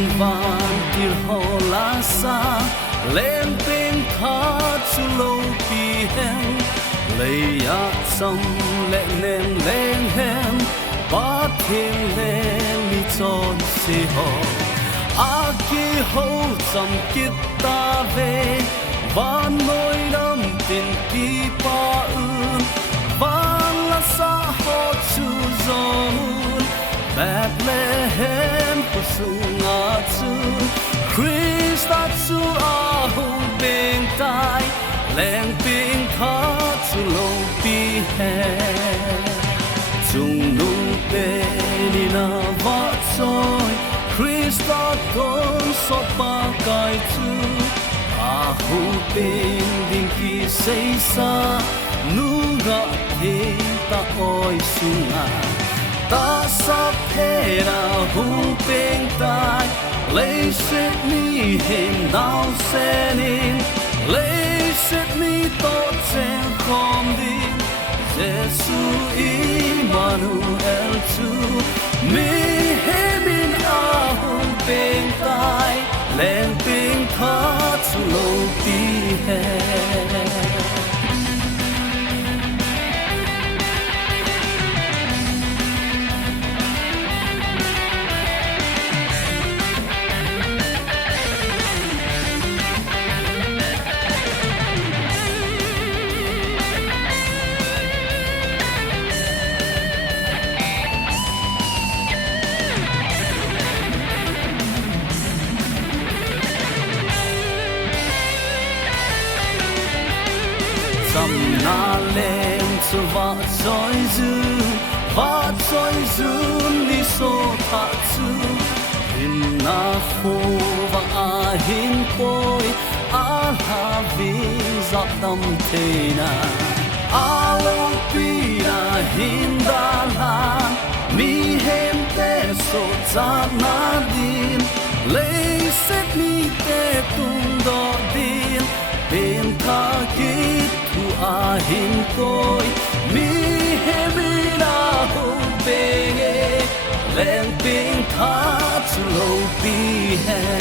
in van tir ho la sa lên bên tha chu lo pi hen lấy ya sam lệ nem lên hen ba thiên lên mi chọn si ho a ki ho sam kit ta về van noi nam tin pi pa un van la sa ho chu zon Bethlehem pusunga chu Christa chu a hu beng tai leng ping tha chu lo pi he chung nu te ni na va choi Christa ton so pa kai chu a hu beng ding ki sei sa nu ga te ta oi sunga ta sắp thế nào hung bên tai lấy xét mi hình nào xe nên lấy xét mi tốt trên không đi Giêsu Emmanuel chu mi he min a hung bên tai lên bên thắt chu lâu đi hè Sam na lên cho va choi zu ni so tha chu in na phu va a hin poi a ha vi za tam the na a lo pi na hin da la mi hem te so za na din lấy set mi te tung do din bên tha kit a hin koi mi he mi na hu benge len ping tha chu lo pi he